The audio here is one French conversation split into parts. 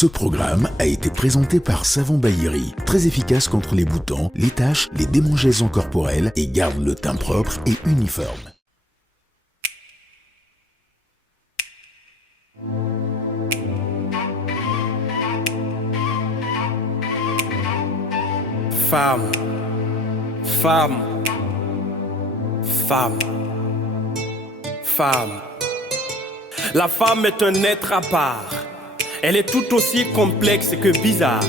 Ce programme a été présenté par Savon Bailly, très efficace contre les boutons, les taches, les démangeaisons corporelles et garde le teint propre et uniforme. Femme, femme, femme, femme. La femme est un être à part. Elle est tout aussi complexe que bizarre.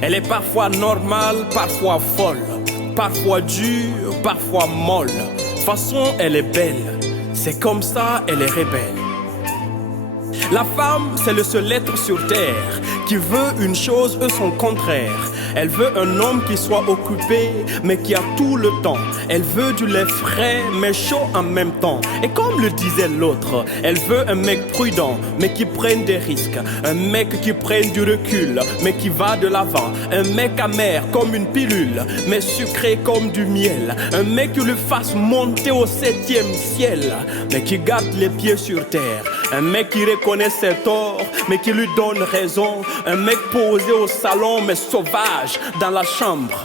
Elle est parfois normale, parfois folle, parfois dure, parfois molle. De toute façon, elle est belle. C'est comme ça, elle est rebelle. La femme, c'est le seul être sur terre qui veut une chose et son contraire. Elle veut un homme qui soit occupé, mais qui a tout le temps. Elle veut du lait frais, mais chaud en même temps. Et comme le disait l'autre, elle veut un mec prudent, mais qui prenne des risques. Un mec qui prenne du recul, mais qui va de l'avant. Un mec amer comme une pilule, mais sucré comme du miel. Un mec qui lui fasse monter au 7e ciel, mais qui garde les pieds sur terre. Un mec qui reconnaît ses torts, mais qui lui donne raison. Un mec posé au salon, mais sauvage dans la chambre.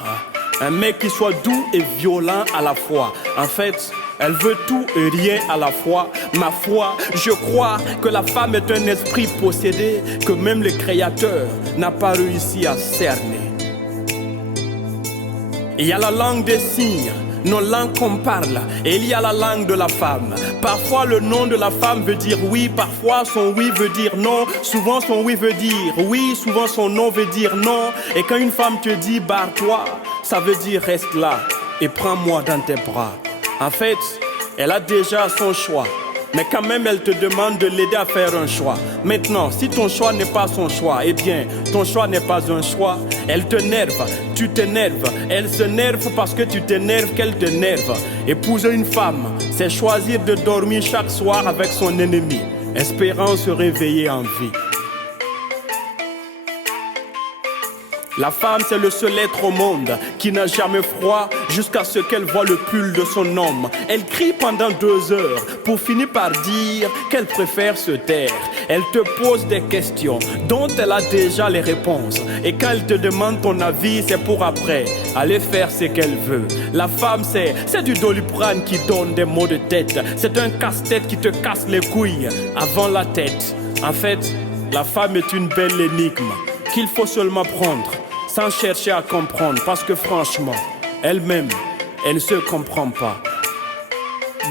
Un mec qui soit doux et violent à la fois. En fait, elle veut tout et rien à la fois. Ma foi, je crois que la femme est un esprit possédé que même le Créateur n'a pas réussi à cerner. Il y a la langue des signes, nos langues qu'on parle, et il y a la langue de la femme. Parfois le nom de la femme veut dire oui, parfois son oui veut dire non. Souvent son oui veut dire oui, souvent son non veut dire non. Et quand une femme te dit barre-toi, ça veut dire reste là et prends-moi dans tes bras. En fait, elle a déjà son choix, mais quand même elle te demande de l'aider à faire un choix. Maintenant, si ton choix n'est pas son choix, eh bien, ton choix n'est pas un choix. Elle t'énerve, tu t'énerves. Elle s'énerve parce que tu t'énerves qu'elle t'énerve. Épouser une femme, c'est choisir de dormir chaque soir avec son ennemi, espérant se réveiller en vie. La femme, c'est le seul être au monde qui n'a jamais froid jusqu'à ce qu'elle voit le pull de son homme. Elle crie pendant 2 heures pour finir par dire qu'elle préfère se taire. Elle te pose des questions dont elle a déjà les réponses. Et quand elle te demande ton avis, c'est pour après aller faire ce qu'elle veut. La femme, c'est du Doliprane qui donne des maux de tête. C'est un casse-tête qui te casse les couilles avant la tête. En fait, la femme est une belle énigme qu'il faut seulement prendre sans chercher à comprendre, parce que franchement, elle-même, elle ne se comprend pas.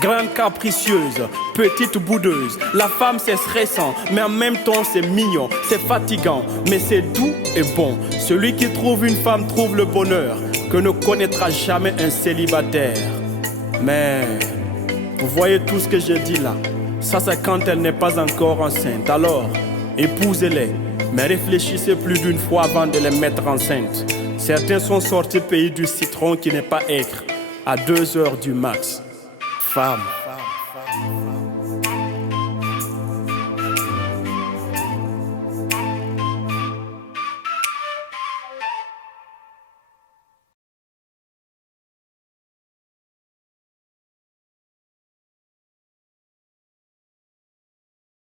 Grande capricieuse, petite boudeuse, la femme c'est stressant, mais en même temps c'est mignon, c'est fatigant, mais c'est doux et bon. Celui qui trouve une femme trouve le bonheur que ne connaîtra jamais un célibataire. Mais, vous voyez tout ce que j'ai dit là, ça c'est quand elle n'est pas encore enceinte. Alors, épousez-les. Mais réfléchissez plus d'une fois avant de les mettre enceintes. Certains sont sortis pays du citron qui n'est pas aigre à 2 heures du max. Femme.